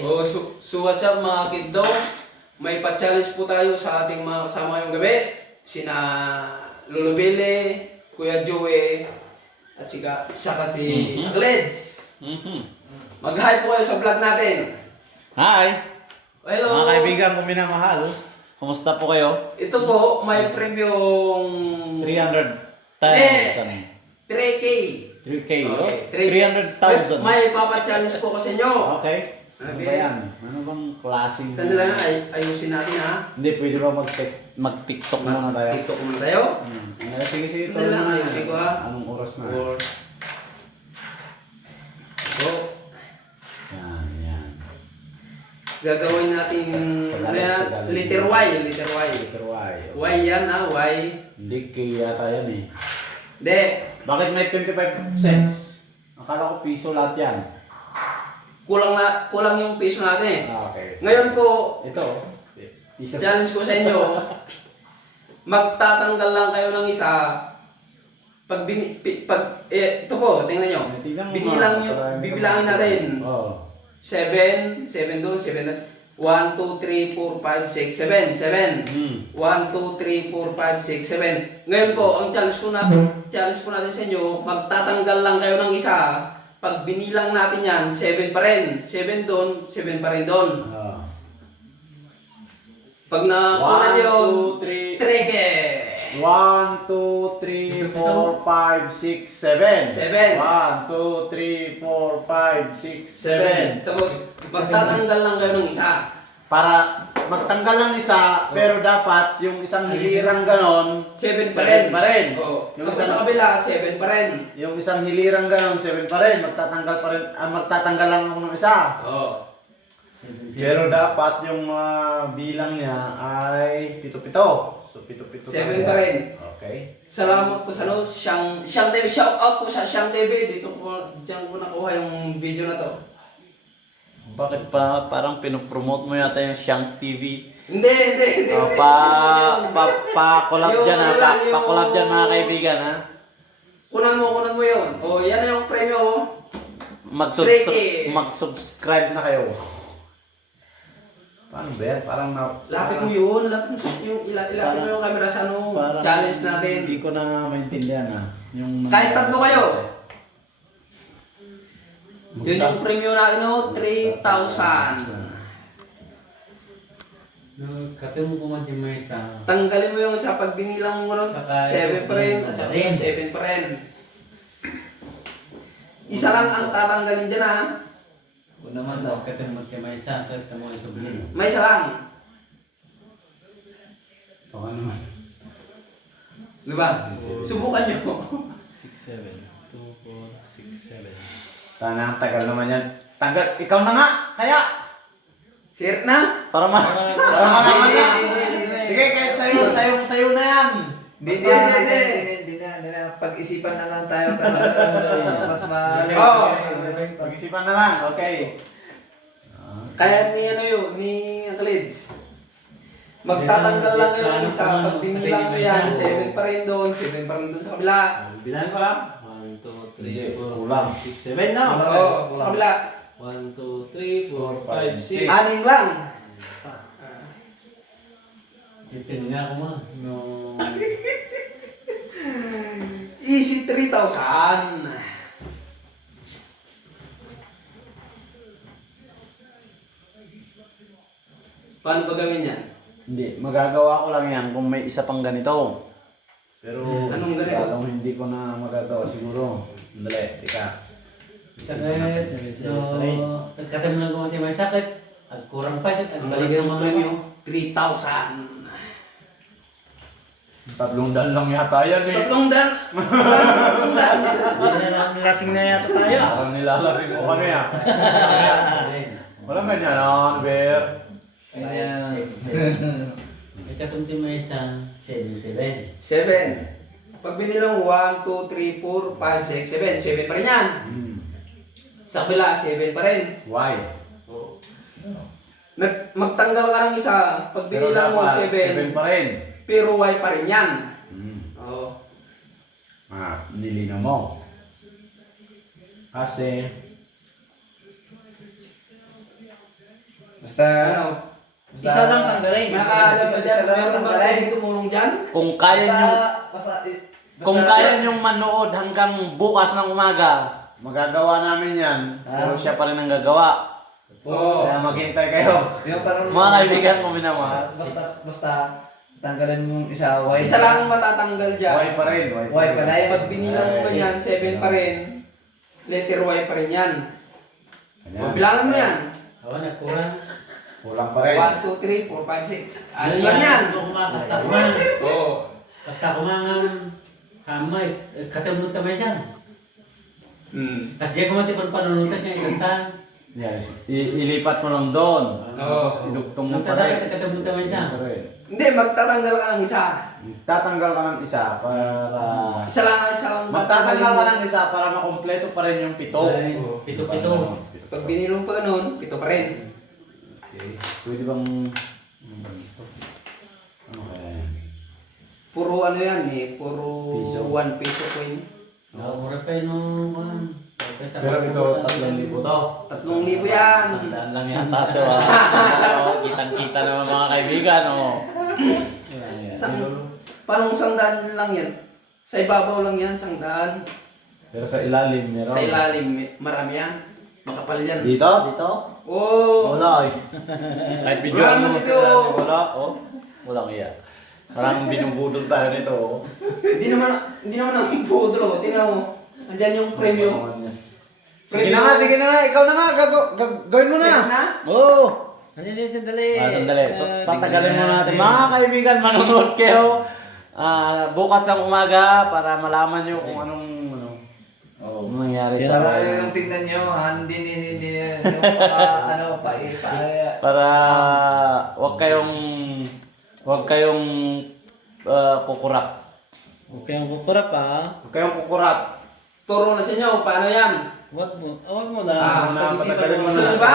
Oh, so what's up mga kiddo? May pa-challenge po tayo sa ating mga kasama ngayong gabi. Sina Lolo Billy, Kuya Joey, at siya kasi Akleds. Mag-hi po kayo sa vlog natin. Hi! Hello! Mga kaibigan ko minamahal. Kumusta po kayo? Ito po, may premium 300,000. 3K. 3K, oh? Okay, 300,000. May papa-challenge po kasi nyo. Okay. Ano ba yan? Ano bang klaseng... Sandali lang, ayusin natin ha. Hindi, pwede ba mag-TikTok muna tayo? TikTok muna tayo. Sige, sige. Sandali lang, ayusin ko ha. Anong oras na? So, Yan. gagawin natin ano yan? Letter Y. Letter Y. Y yan ha, Y. Hindi, K yata yan eh. Hindi. Bakit may 25 cents? Akala ko piso lahat yan. Kulang yung piso natin eh. Okay. Ngayon po, Ito. Piso. challenge ko sa inyo, magtatanggal lang kayo ng isa. Ito po, tingnan nyo. Bibilangin natin. Oo. 7 doon, 7 na. 1, 2, 3, 4, 5, 6, 7. 1, 2, 3, 4, 5, 6, 7. Ngayon po, ang challenge ko natin sa inyo, magtatanggal lang kayo ng isa. Pag binilang natin yan, 7 pa rin. 7 doon, 7 pa rin doon. Pag nakuha nyo, 1, 2, 3. 3K. 1, 2, 3, 4, 5, 6, 7. 7. 1, 2, 3, 4, 5, 6, 7. 7. Tapos, magtatanggal lang kayo ng isa. Para magtanggal ng isa, pero dapat yung isang hilirang ganon, 7 pa rin. Oo. Yung sa kabila, 7 pa rin. Yung isang hilirang ganon, 7 pa rin. Magtatanggal lang ako ng isa. Oo. Pero dapat yung bilang niya ay pito-pito. So, pito-pito. 7 pa rin. Okay. Salamat po sa Siyang TV. Shout out po sa Siyang TV. Diyan ko nakuha yung video na to. Bakit parang pinopromote mo yata yung Siyang TV? Hindi. Pa-collab dyan ha. Pa-collab dyan mga kaibigan ha. Kunan mo yun. O, yan na yung premyo. Mag-subscribe na kayo. Paano ba yan? Parang Lapit mo yun. Ilapit mo yung camera sa challenge natin. Hindi ko na maintindihan ha. Kahit tatlo kayo. Yun yung premyo natin, 3,000. Kati mo kumanti mo isa. Tanggalin mo yung isa pag binilang mo 7 pa rin at saka 7 pa rin. Isa lang ang tatanggalin dyan ha. Kung naman daw, kati mo may isa, kati mo isa bilhin. May isa lang. Oo naman. Diba? Subukan nyo. 6, 7. 2, 4, 6, 7. Sana ang tagal naman yan. Tanggal, ikaw na nga, kaya. Share na. Para sige, kahit sayo na yan. Hindi na. Pag-isipan na lang tayo. Mas Pag-isipan na lang, okay. Kaya ni Uncle Eds. Magtatanggal lang yun ng isa. Pag binilang mo yan, 7 pa rin doon, 7 pa rin doon sa kabila. Bilang ko ha? 1, 2, 3, 4, Kulang. 6, 7 na. Oo, sa kabila. 1, 2, 3, 4, 5, 6. Aning lang. Tipin nga ako ma. No. Easy 3,000. Paano ba gawin yan? Hindi, magagawa ko lang yan kung may isa pang ganito. Pero Anong ganito? Kung hindi ko na magagawa siguro. Dali, tika. Kati mo lang kumanti may sakit. At kurang pa ito. Ang balik ng premyo, 3,000. 300 lang yata yan eh. 300. Lasing na yata tayo. Parang nilalasing ko kami ah. Walang ganyan ah, Ber. May katunti mo isa, 7. 7. Pag binilang 1, 2, 3, 4, 5, 6, 7. 7 pa rin yan. Sa kabila, 7 pa rin. Why? Magtanggal ka ng isa. Pag Pero binilang mo dapat 7, 7 pa rin. pero Y pa rin yan. Oo. Nilinaw mo. Kasi Basta, Ano? Isa lang tanggalin. Nakaalam Isa ka dyan? lang Meron ba tanggalin. pwedeng tumulong dyan? Kung kaya nyo, basta, kung kaya nyong manood hanggang bukas ng umaga, magagawa namin yan. Pero siya pa rin ang gagawa. Oo. Kaya maghintay kayo. yung tanong Mga kaibigan ko minamahal. basta, tanggalin mo yung isa, why? Isa lang matatanggal dyan. Why pa rin? Why pa rin? Pag binilang mo ganyan, 7 pa rin. Letter Y pa rin yan. O, bilangan mo yan. Awan na kurang. Kulang pa rin. 1, 2, 3, 4, 5, 6. Ano lang yan? Basta kumang. Oo. Basta kumang hamay. Katulog tamay siya. Kasi di ko mati panunutan niya ilantan. Yes. Ilipat mo lang doon. Oo. Idugtong mo Nung pa rin. katulog tamay siya. Pa rin. Hindi, magtatanggal ka ng isa. Tatanggal ka ng isa para... Isa lang. Magtatanggal ka ng isa para makompleto pa rin yung 7. Pito-pito. Pag binilong pa ganun, 7 pa rin. Okay. Pwede bang... Ano kaya yan? Puro ano yan eh, puro Piso. 1 peso coin. Mura pa nung Pero ito, 3,000 to. 3,000 yan. Sandaan lang yata ito Kitang-kita naman mga kaibigan. Paano 100 lang yan? Sa ibabaw lang yan, 100. Pero sa ilalim meron. Sa ilalim, marami yan. Makapal yan. Dito? Dito? Oo. Wala eh. Kahit video Wala mo naman sa dito. ilalim, wala. Oh. Walang iya. Parang binubudol tayo nito. Hindi naman ang budol. Tingnan mo. Andyan yung premium. Sige na nga, sige na nga. Ikaw na nga. Gawin mo na. Tingnan na. Oo. Sandali. Sandali. Patagalin mo natin. Mga kaibigan, manonood kayo. Bukas ng umaga para malaman nyo kung anong nangyari sa... Para yung tingnan nyo, hindi yung Para wag kayong kukurap. Huwag kayong kukurap Huwag kayong kukurap. Turo na sa inyo, paano yan? Huwag mo na. Patagalin mo Gusto na. niyo ba?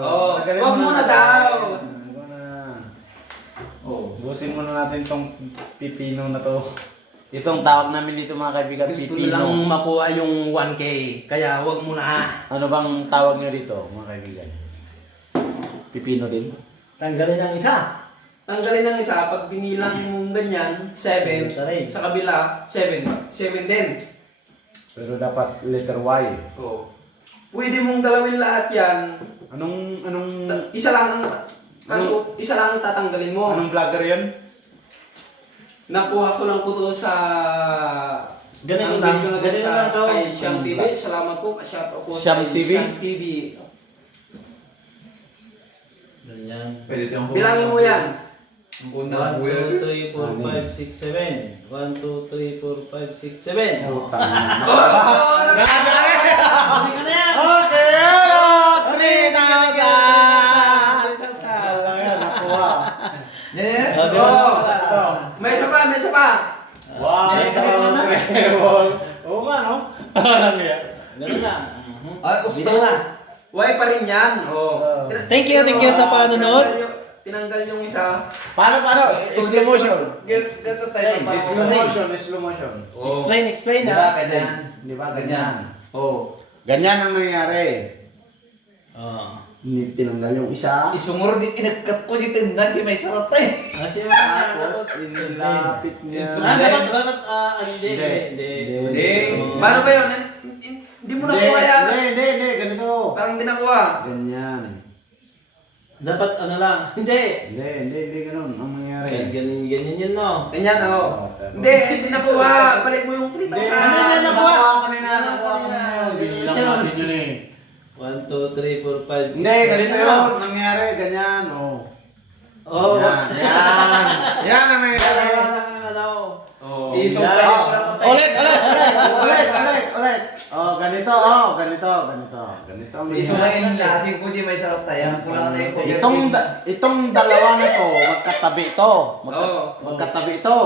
Oo. Patagalin Wag mo muna daw. Busin muna natin tong pipino na to. Itong tawag namin dito mga kaibigan, Gusto pipino. nilang makuha yung 1K. Kaya wag muna. Ano bang tawag nyo dito mga kaibigan? Pipino din? Tanggalin ang isa. Tanggalin ng isa, pag binilang mong ganyan, 7. Sa kabila, 7. 7 din. Pero dapat letter Y. Oo. Pwede mong galawin lahat yan. Anong Isa lang ang isa lang ang tatanggalin mo. anong vlogger yun? Nakuha ko lang po to sa Ganito ang lang. video na Ganito sa lang to. kay Siyam TV. Salamat po. Shout out po Siyam kay TV? Siyam TV. Ganyan. Pwede yung Bilangin mo yan. Ang 1, unang 2, 3, 4, 5, 6, 7. 1, 2, 3, 4, 5, 6, 7. Putang ina. Oh, Okay, ano? 3,000! Nakuha. May isa pa, may isa pa. Wow! Oo nga, no? Ano yan? Ganun lang. Ay, gusto Bito na. Why pa rin yan. Oh. Thank you sa panonood. Tinanggal yung isa. Paano? Slow motion. Ganito tayo. Slow motion. Oh. Explain Di ba ganyan? Di ba Ganyan. ganyan? Oh. Ganyan ang nangyari. Tinanggal yung isa. Isungor din, inagkat ko dito, nanti may saratay. Tapos, inilapit niya. Hindi. Paano ba yun? Hindi mo nakuha yan. Hindi. Ganito. Parang di nakuha. Ganyan. Dapat ano lang. Hindi. Hindi ganun ang nangyari. Ganyan yun, no? Ganyan, oh. Hindi nakuha. Balik mo yung 3,000. Nakuha kanina. Binilang natin yun eh. 1, 2, 3, 4, 5, 6, Hindi, ganito yun. Nangyari, ganyan. Oh. Yan ang nangyari. Oh. Isungkay. Ulit. Ganito. Isungkay yung lasing ko di may saratay. Ang kulang na yung Itong dalawa na to, magkatabi to. Oo. Magkatabi to.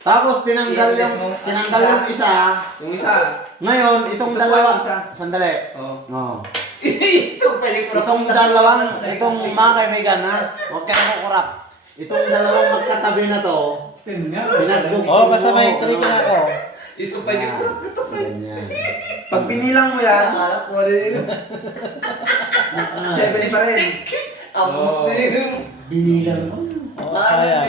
Tapos tinanggal yung isa. Yung isa. Ngayon, itong Ito pa dalawa. yung isa. Sandali. Oh. Oh. Isungkay ko Itong dalawang, itong mga kaibigan ha, huwag kayong kukurap. Itong dalawang magkatabi na to, pinagdugtong basta may tuloy ko na ako. Isupay niya. Ganyan. Pag binilang mo yan, Nakakalap mo rin. 7 pa rin. Amot na yun. Binilang. Oh, saya.